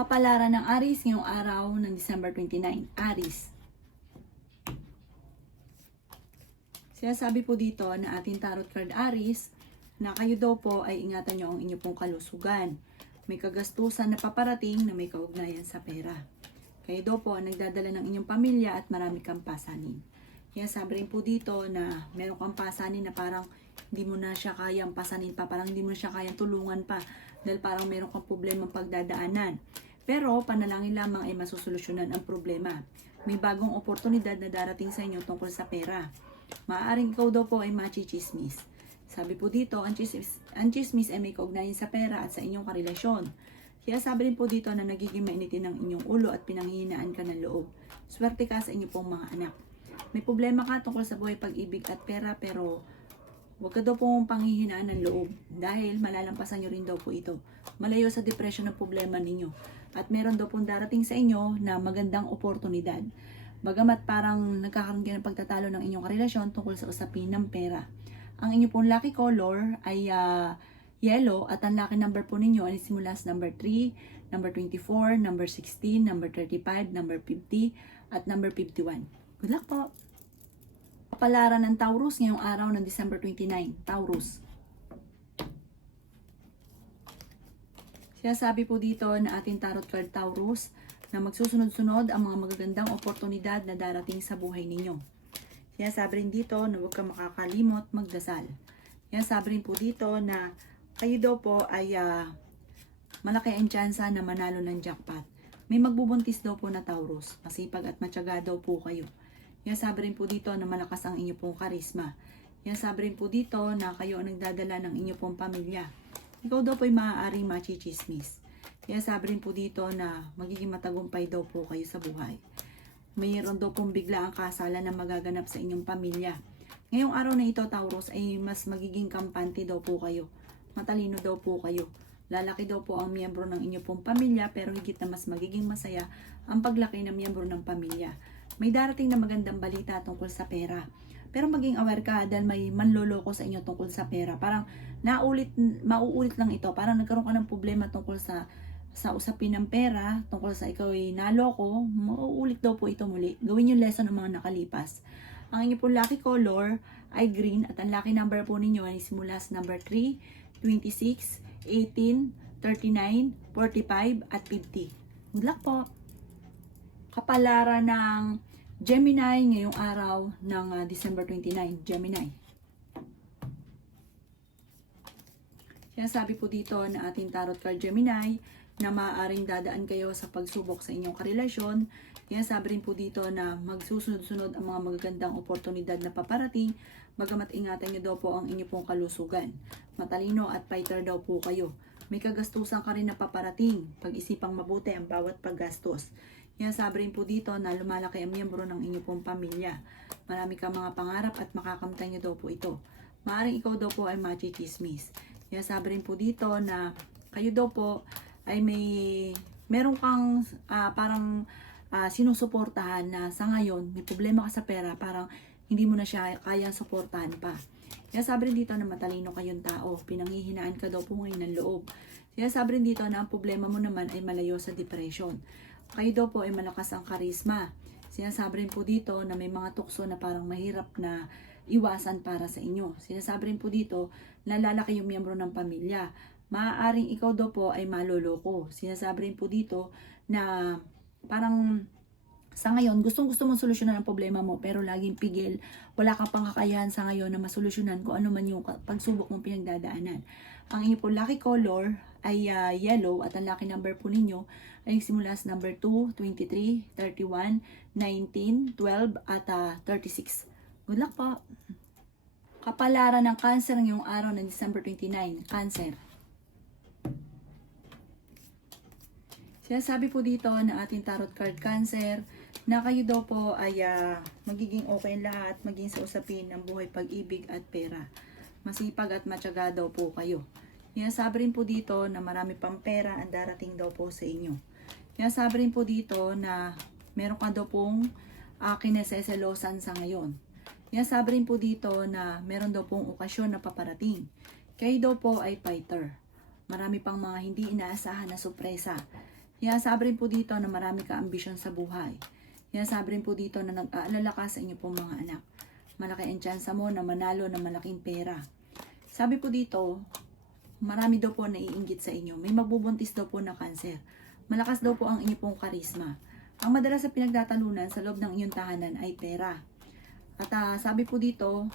Kapalaran ng Aries ngayong araw ng December 29. Aries. Sinasabi po dito na ating tarot card Aries na kayo daw po ay ingatan nyo ang inyong pong kalusugan. May kagastusan na paparating na may kaugnayan sa pera. Kayo daw po ang nagdadala ng inyong pamilya at marami kang pasanin. Kaya sabi rin po dito na meron kang pasanin na parang hindi mo na siya kayang pasanin pa, parang hindi mo siya kayang tulungan pa dahil parang meron kang problema pagdadaanan. Pero panalangin lamang ay masusolusyonan ang problema. May bagong oportunidad na darating sa inyo tungkol sa pera. Maaaring ikaw daw po ay machichismis. Sabi po dito, ang chismis ay may kaugnayan sa pera at sa inyong karelasyon. Kaya sabi rin po dito na nagiging mainitin ang inyong ulo at pinanghihinaan ka ng loob. Swerte ka sa inyong pong mga anak. May problema ka tungkol sa buhay, pag-ibig at pera, pero huwag ka daw pong panghihinaan ng loob dahil malalampasan nyo rin daw po ito. Malayo sa depression ng problema ninyo. At meron daw pong darating sa inyo na magandang oportunidad. Bagamat parang nagkakaroon kayo ng pagtatalo ng inyong karelasyon tungkol sa usapin ng pera. Ang inyong pong lucky color ay yellow at ang lucky number po ninyo ay simula sa number 3, number 24, number 16, number 35, number 50 at number 51. Good luck po! Kapalaran ng Taurus ngayong araw ng December 29. Taurus. Sinasabi po dito na ating tarot card Taurus na magsusunod-sunod ang mga magagandang oportunidad na darating sa buhay ninyo. Sinasabi rin dito na huwag kang makakalimot magdasal. Sinasabi rin po dito na kayo daw po ay malaki ang tsansa na manalo ng jackpot. May magbubuntis daw po na Taurus. Masipag at matyaga daw po kayo. Sinasabi rin po dito na malakas ang inyo pong karisma. Sinasabi rin po dito na kayo ang nagdadala ng inyo pong pamilya. Ikaw daw po ay maaaring machichismis. Kaya sabi rin po dito na magiging matagumpay daw po kayo sa buhay. Mayroon daw pong bigla ang kasalan na magaganap sa inyong pamilya. Ngayong araw na ito, Taurus, ay mas magiging kampante daw po kayo. Matalino daw po kayo. Lalaki daw po ang miyembro ng inyong pong pamilya, pero higit na mas magiging masaya ang paglaki ng miyembro ng pamilya. May darating na magandang balita tungkol sa pera. Pero maging aware ka dahil may manloloko sa inyo tungkol sa pera. Parang mauulit lang ito. Parang nagkaroon ka ng problema tungkol sa usapin ng pera, tungkol sa ikaw ay naloko, mauulit daw po ito muli. Gawin yung lesson ng mga nakalipas. Ang inyong po lucky color ay green at ang lucky number po ninyo ay simula sa number 3, 26, 18, 39, 45 at 50. Good luck po! Kapalaran ng Gemini ngayong araw ng December 29. Gemini. Sinasabi po dito na ating tarot card Gemini na maaaring dadaan kayo sa pagsubok sa inyong karelasyon. Sinasabi rin po dito na magsusunod-sunod ang mga magagandang oportunidad na paparating, bagamat ingatan nyo daw po ang inyong pong kalusugan. Matalino at fighter daw po kayo. May kagastusan ka rin na paparating, pag-isipang mabuti ang bawat paggastos. Sinasabi rin po dito na lumalaki ang miyembro ng inyong pong pamilya. Marami kang mga pangarap at makakamtan nyo daw po ito. Maaaring ikaw daw po ay machichismis. Sinasabi rin po dito na kayo daw po ay meron kang parang sinusuportahan na sa ngayon may problema ka sa pera, parang hindi mo na siya kayang suportahan pa. Kaya sabi rin dito na matalino kayong tao, pinanghihinaan ka daw po ngayon ng loob. Kaya sabi rin dito na ang problema mo naman ay malayo sa depression. Kayo daw po ay malakas ang karisma. Sinasabi rin po dito na may mga tukso na parang mahirap na iwasan para sa inyo. Sinasabi rin po dito na lalaki yung miyembro ng pamilya. Maaaring ikaw daw po ay maloloko. Sinasabi rin po dito na parang sa ngayon, gustong-gusto mong solusyonan ang problema mo pero laging pigil. Wala kang pang kakayahan sa ngayon na masolusyonan kung ano man yung pagsubok mong pinagdadaanan. Ang inyong po lucky color ay yellow at ang lucky number po ninyo ay simula sa number 2, 23, 31, 19, 12 at 36. Good luck po! Kapalaran ng Cancer ngayong araw ng December 29. Cancer. Sinasabi po dito na ating tarot card Cancer na kayo daw po ay magiging okay lahat, maging sa usapin ng buhay, pag-ibig at pera. Masipag at matyaga daw po kayo. Sinasabi rin po dito na marami pang pera ang darating daw po sa inyo. Sinasabi rin po dito na meron ka daw pong kinaseselosan sa ngayon. Sinasabi rin po dito na meron daw pong okasyon na paparating. Kayo daw po ay fighter. Marami pang mga hindi inaasahan na sorpresa. Sabi rin po dito na marami ka ambisyon sa buhay. Sabi rin po dito na nag-aalala ka sa inyo pong mga anak. Malaki ang tsansa mo na manalo ng malaking pera. Sabi po dito, marami daw po naiinggit sa inyo. May magbubuntis daw po na cancer. Malakas daw po ang inyo pong karisma. Ang madalas sa pinagtatalunan sa loob ng inyong tahanan ay pera. At sabi po dito,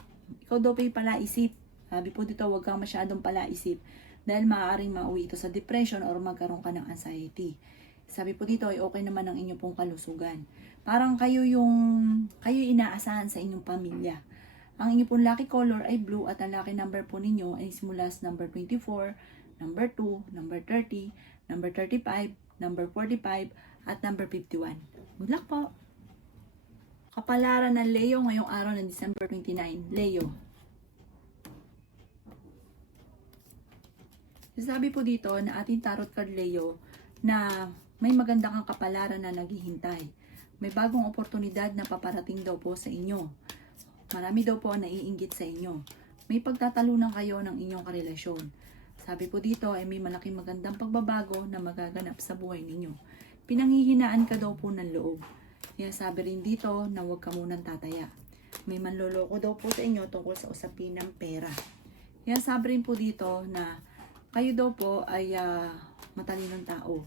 ikaw daw po yung palaisip. Sabi po dito, huwag kang masyadong palaisip dahil maaaring mauwi ito sa depression or magkaroon ka ng anxiety. Sabi po dito ay okay naman ang inyong pong kalusugan. Parang kayo inaasahan sa inyong pamilya. Ang inyong pong lucky color ay blue at ang lucky number po ninyo ay simula sa number 24, number 2, number 30, number 35, number 45, at number 51. Good luck po! Kapalaran ng Leo ngayong araw ng December 29. Leo. Sabi po dito na ating tarot card Leo na may maganda kang kapalaran na naghihintay. May bagong oportunidad na paparating daw po sa inyo. Marami daw po ang naiinggit sa inyo. May pagtatalunan kayo ng inyong karelasyon. Sabi po dito ay may malaking magandang pagbabago na magaganap sa buhay ninyo. Pinanghihinaan ka daw po ng loob. Sabi rin dito na huwag ka munang tataya. May manloloko daw po sa inyo tungkol sa usapin ng pera. Sabi rin po dito na kayo daw po ay matalinong tao.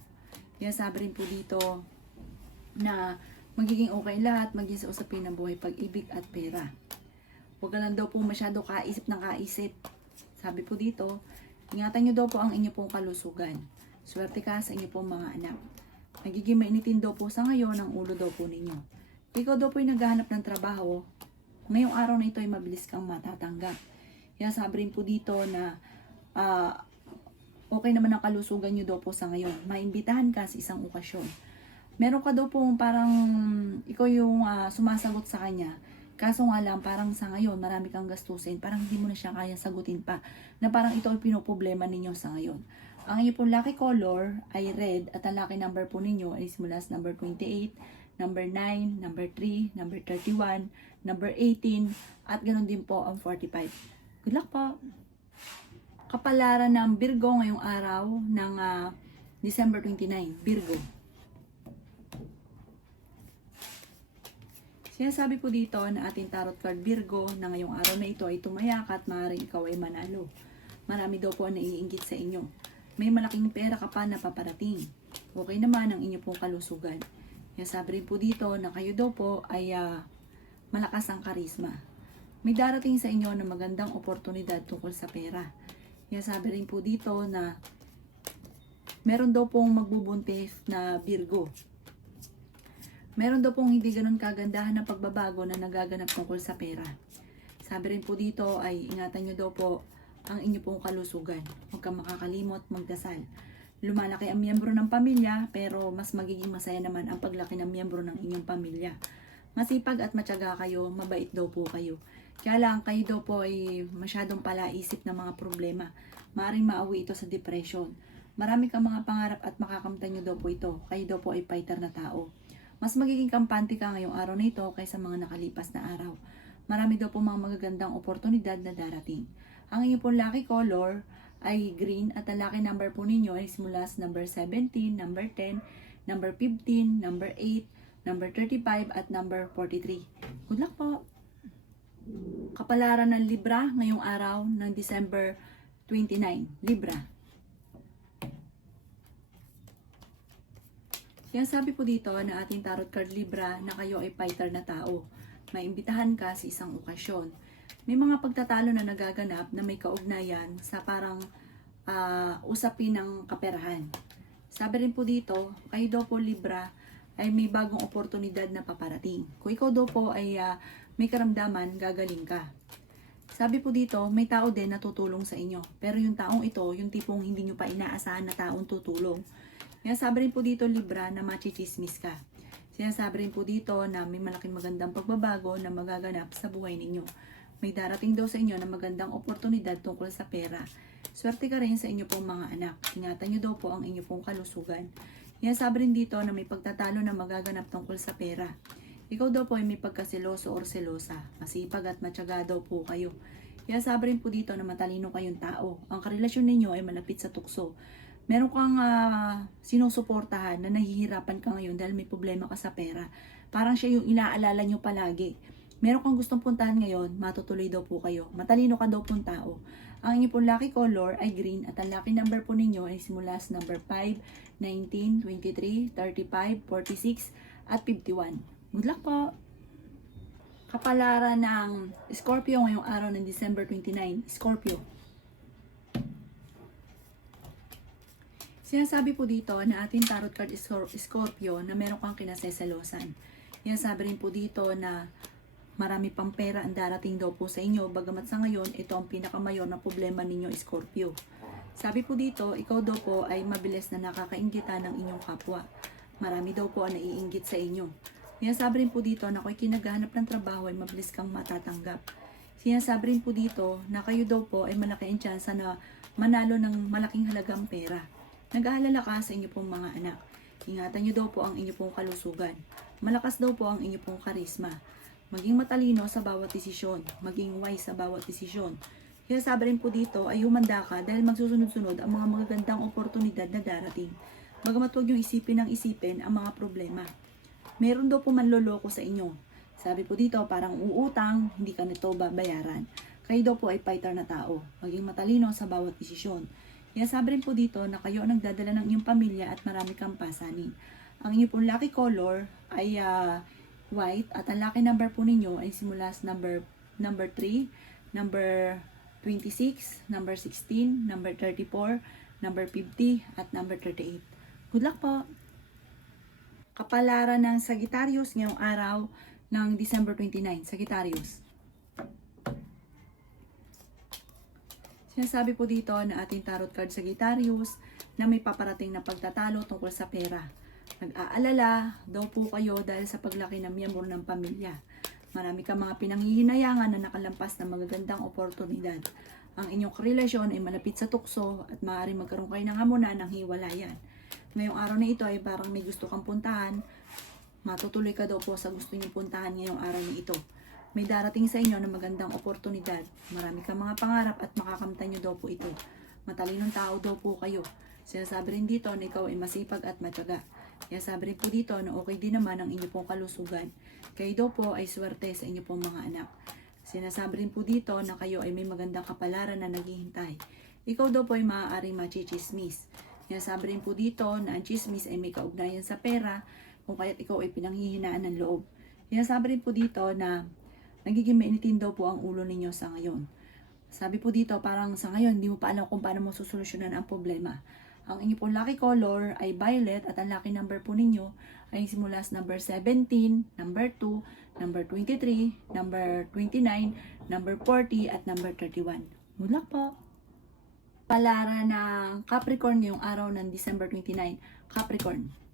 Sabi rin po dito na magiging okay lahat maging sa usapin ng buhay, pag-ibig at pera. Huwag ka lang daw po masyado kaisip ng kaisip. Sabi po dito, ingatan nyo daw po ang inyo pong kalusugan. Swerte ka sa inyo pong mga anak. Nagiging mainitin daw po sa ngayon ang ulo daw po ninyo. Ikaw daw po ay naghahanap ng trabaho. Ngayong araw na ito ay mabilis kang matatanggap. Sabi rin po dito na okay naman ang kalusugan nyo daw po sa ngayon. Maimbitahan ka sa isang okasyon. Meron ka daw po parang ikaw yung sumasagot sa kanya. Kaso nga lang, parang sa ngayon, marami kang gastusin. Parang hindi mo na siya kaya sagutin pa. Na parang ito ay pinoproblema ninyo sa ngayon. Ang inyo pong lucky color ay red at ang lucky number po ninyo ay simula sa number 28, number 9, number 3, number 31, number 18, at ganoon din po ang 45. Good luck po! Kapalaran ng Virgo ngayong araw ng December 29, Virgo. Sinasabi po dito na ating tarot card Virgo na ngayong araw na ito ay tumayak at maaaring ikaw ay manalo. Marami daw po ang naiinggit sa inyo. May malaking pera ka pa na paparating. Okay naman ang inyo pong kalusugan. Sabi rin po dito na kayo daw po ay malakas ang karisma. May darating sa inyo na magandang oportunidad tungkol sa pera. Sabi rin po dito na meron daw pong magbubuntis na Virgo. Meron daw pong hindi ganun kagandahan na pagbabago na nagaganap tungkol sa pera. Sabi rin po dito ay ingatan nyo daw po ang inyo pong kalusugan. Huwag kang makakalimot, magdasal. Lumalaki ang miyembro ng pamilya pero mas magiging masaya naman ang paglaki ng miyembro ng inyong pamilya. Masipag at matyaga kayo, mabait daw po kayo. Kaya lang kayo daw po ay masyadong palaisip ng mga problema. Maaring maawi ito sa depression. Marami kang mga pangarap at makakamtan nyo daw po ito. Kayo daw po ay fighter na tao. Mas magiging kampante ka ngayong araw na ito kaysa mga nakalipas na araw. Marami daw po mga magagandang oportunidad na darating. Ang inyong pong lucky color ay green at ang lucky number po ninyo ay simula sa number 17, number 10, number 15, number 8, number 35 at number 43. Good luck po! Kapalaran ng Libra ngayong araw ng December 29. Libra. Sabi po dito na ating tarot card Libra na kayo ay fighter na tao. May imbitahan ka sa isang okasyon. May mga pagtatalo na nagaganap na may kaugnayan sa parang usapin ng kaperahan. Sabi rin po dito, kayo daw po Libra ay may bagong oportunidad na paparating. Kung ikaw daw po ay may karamdaman, gagaling ka. Sabi po dito, may tao din na tutulong sa inyo. Pero yung taong ito, yung tipong hindi nyo pa inaasahan na taong tutulong. Sabi rin po dito Libra na machichismis ka. Sinasabi rin po dito na may malaking magandang pagbabago na magaganap sa buhay ninyo. May darating daw sa inyo na magandang oportunidad tungkol sa pera. Swerte ka rin sa inyo pong mga anak. Ingatan nyo daw po ang inyo pong kalusugan. Sabi rin dito na may pagtatalo na magaganap tungkol sa pera. Ikaw daw po ay may pagkaseloso or selosa. Masipag at matyaga daw po kayo. Sabi rin po dito na matalino kayong tao. Ang karelasyon ninyo ay malapit sa tukso. Meron kang sinusuportahan na nahihirapan ka ngayon dahil may problema ka sa pera. Parang siya yung inaalala nyo palagi. Meron kang gustong puntahan ngayon, matutuloy daw po kayo. Matalino ka daw pong tao. Ang inyong pong lucky color ay green at ang lucky number po ninyo ay simula sa number 5, 19, 23, 35, 46 at 51. Good luck po! Kapalaran ng Scorpio ngayong araw ng December 29. Scorpio. Sinasabi po dito na ating tarot card is Scorpio na meron kang kinaseselosan. Sinasabi rin po dito na marami pang pera ang darating daw po sa inyo. Bagamat sa ngayon, ito ang pinakamayor na problema ninyo, Scorpio. Sabi po dito, ikaw daw po ay mabilis na nakakainggitan ng inyong kapwa. Marami daw po ang naiinggit sa inyo. Sinasabi rin po dito na kung kinaghahanap ng trabaho ay mabilis kang matatanggap. Sinasabi rin po dito na kayo daw po ay malaki ang tsansa na manalo ng malaking halagang pera. Nag-aalala ka sa inyo pong mga anak. Ingatan nyo daw po ang inyo pong kalusugan. Malakas daw po ang inyo pong karisma. Maging matalino sa bawat desisyon. Maging wise sa bawat desisyon. Kaya sabi rin po dito ay humanda ka dahil magsusunod-sunod ang mga magagandang oportunidad na darating. Bagamat huwag yung isipin ang isipin ang mga problema. Meron daw po manloloko sa inyo. Sabi po dito parang uutang, hindi ka nito babayaran. Kayo daw po ay fighter na tao. Maging matalino sa bawat desisyon. Kaya sabi rin po dito na kayo ang nagdadala ng iyong pamilya at marami kang pasanin. Ang inyong pong lucky color ay white at ang lucky number po ninyo ay simula sa number 3, number 26, number 16, number 34, number 50 at number 38. Good luck po! Kapalaran ng Sagittarius ngayong araw ng December 29. Sagittarius. Sinasabi po dito na ating tarot card Sagittarius na may paparating na pagtatalo tungkol sa pera. Nag-aalala daw po kayo dahil sa paglaki ng miyembro ng pamilya. Marami ka mga pinanghihinayangan na nakalampas ng magagandang oportunidad. Ang inyong relasyon ay malapit sa tukso at maaaring magkaroon kayo ng hamunan ng hiwalayan. Ngayong araw na ito ay parang may gusto kang puntahan. Matutuloy ka daw po sa gusto niyong puntahan ngayong araw na ito. May darating sa inyo na magandang oportunidad. Marami kang mga pangarap at makakamtan nyo daw po ito. Matalinong tao daw po kayo. Sinasabi rin dito na ikaw ay masipag at matyaga. Kaya sabi rin po dito na okay din naman ang inyo pong kalusugan. Kayo daw po ay swerte sa inyo pong mga anak. Sinasabi rin po dito na kayo ay may magandang kapalaran na naghihintay. Ikaw daw po ay maaaring machichismis. Sinasabi rin po dito na ang chismis ay may kaugnayan sa pera kung kaya't ikaw ay pinanghihinaan ng loob. Sinasabi rin po dito na nagiging mainitin daw po ang ulo ninyo sa ngayon. Sabi po dito, parang sa ngayon, hindi mo pa alam kung paano mo susolusyonan ang problema. Ang inyo pong lucky color ay violet at ang lucky number po ninyo ay simula sa number 17, number 2, number 23, number 29, number 40 at number 31. Good luck po! Palara ng Capricorn ngayong araw ng December 29. Capricorn.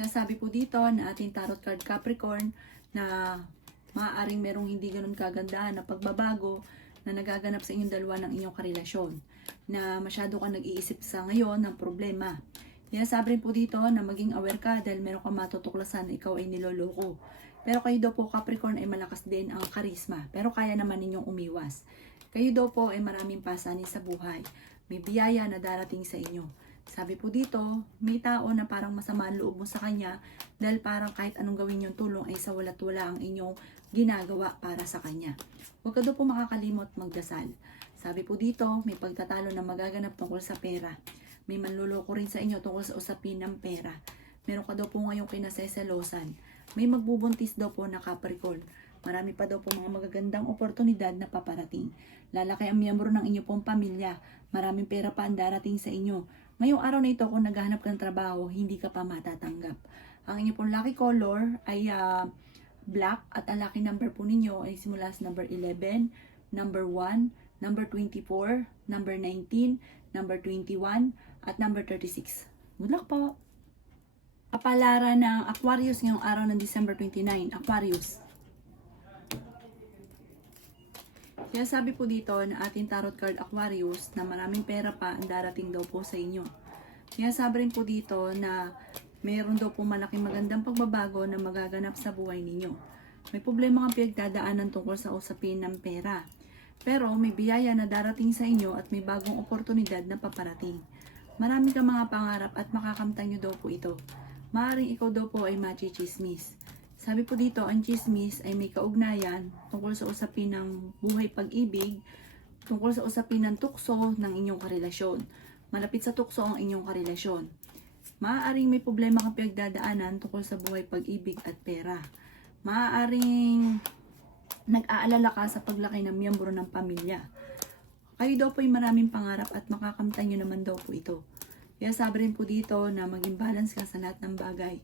Sinasabi po dito na ating tarot card Capricorn na maaaring merong hindi ganun kagandahan na pagbabago na nagaganap sa inyong dalawa ng inyong karelasyon. Na masyado kang nag-iisip sa ngayon ng problema. Sinasabi rin po dito na maging aware ka dahil meron kang matutuklasan na ikaw ay niloloko. Pero kayo daw po Capricorn ay malakas din ang karisma. Pero kaya naman ninyong umiwas. Kayo daw po ay maraming pasanin sa buhay. May biyaya na darating sa inyo. Sabi po dito, may tao na parang masama ang loob mo sa kanya dahil parang kahit anong gawin yung tulong ay sa wala't wala ang inyong ginagawa para sa kanya. Huwag ka daw po makakalimot magdasal. Sabi po dito, may pagtatalo na magaganap tungkol sa pera. May manluloko rin sa inyo tungkol sa usapin ng pera. Meron ka daw po ngayong kinaseselosan. May magbubuntis daw po na Capricorn. Marami pa daw po mga magagandang oportunidad na paparating. Lalaki ang miyembro ng inyo pong pamilya. Maraming pera pa ang darating sa inyo. Ngayong araw na ito, kung naghahanap ka ng trabaho, hindi ka pa matatanggap. Ang inyo pong lucky color ay black at ang lucky number po ninyo ay simula sa number 11, number 1, number 24, number 19, number 21, at number 36. Good luck po! Kapalaran ng Aquarius ngayong araw ng December 29. Aquarius. Kaya sabi po dito na ating tarot card Aquarius na maraming pera pa ang darating daw po sa inyo. Kaya sabi rin po dito na mayroon daw po malaking magandang pagbabago na magaganap sa buhay ninyo. May problema kang pinagdadaanan tungkol sa usapin ng pera. Pero may biyaya na darating sa inyo at may bagong oportunidad na paparating. Marami kang mga pangarap at makakamtan nyo daw po ito. Maaring ikaw daw po ay machichismis. Sabi po dito, ang chismis ay may kaugnayan tungkol sa usapin ng buhay pag-ibig, tungkol sa usapin ng tukso ng inyong karelasyon. Malapit sa tukso ang inyong karelasyon. Maaaring may problema kang pinagdadaanan tungkol sa buhay pag-ibig at pera. Maaaring nag-aalala ka sa paglaki ng miyembro ng pamilya. Kayo daw po ay maraming pangarap at makakamtan nyo naman daw po ito. Kaya sabi rin po dito na maging balance ka sa lahat ng bagay.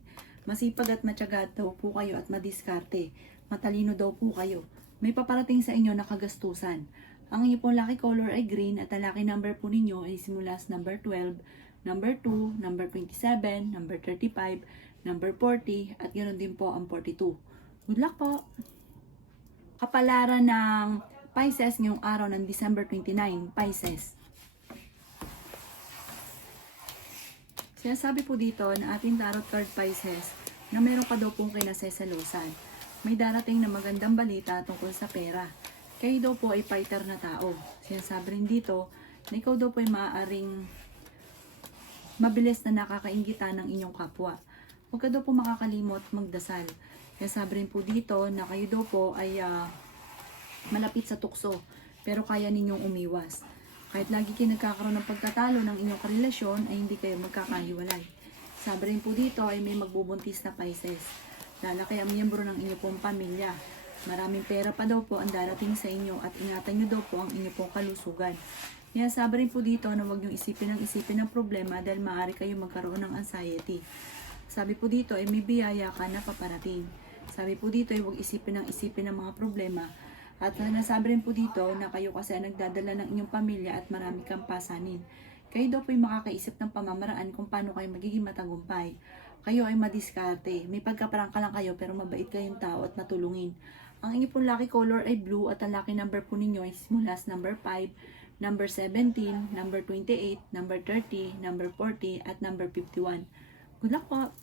Masipag at matyaga daw po kayo at madiskarte. Matalino daw po kayo. May paparating sa inyo na kagastusan. Ang inyo pong lucky color ay green at ang lucky number po ninyo ay simula sa number 12, number 2, number 27, number 35, number 40 at ganoon din po ang 42. Good luck po! Kapalaran ng Pisces ngayong araw ng December 29, Pisces. Sinasabi po dito na ating tarot card Pisces na meron ka daw pong kinaseselosan. May darating na magandang balita tungkol sa pera. Kayo daw po ay fighter na tao. Sinasabi rin dito na ikaw daw po ay maaaring mabilis na nakakaingitan ng inyong kapwa. Huwag ka daw po makakalimot magdasal. Kaya sabi rin po dito na kayo daw po ay malapit sa tukso, pero kaya ninyong umiwas. Kahit lagi kayo nagkakaroon ng pagkatalo ng inyong karelasyon, ay hindi kayo magkakahiwalay. Sabi rin po dito ay may magbubuntis na Pisces. Lalaki ang miyembro ng inyong pong pamilya. Maraming pera pa daw po ang darating sa inyo at ingatan nyo daw po ang inyong pong kalusugan. Kaya sabi rin po dito na huwag nyo isipin ng problema dahil maaari kayo magkaroon ng anxiety. Sabi po dito ay may biyaya ka na paparating. Sabi po dito ay huwag isipin ng mga problema. At nasabi rin po dito na kayo kasi nagdadala ng inyong pamilya at marami kang pasanin. Kayo daw po ay makakaisip ng pamamaraan kung paano kayo magiging matagumpay. Kayo ay madiskarte. May pagkaprangka lang kayo pero mabait kayong tao at matulungin. Ang inyong pong lucky color ay blue at ang lucky number po ninyo ay simula sa number 5, number 17, number 28, number 30, number 40 at number 51. Good luck po!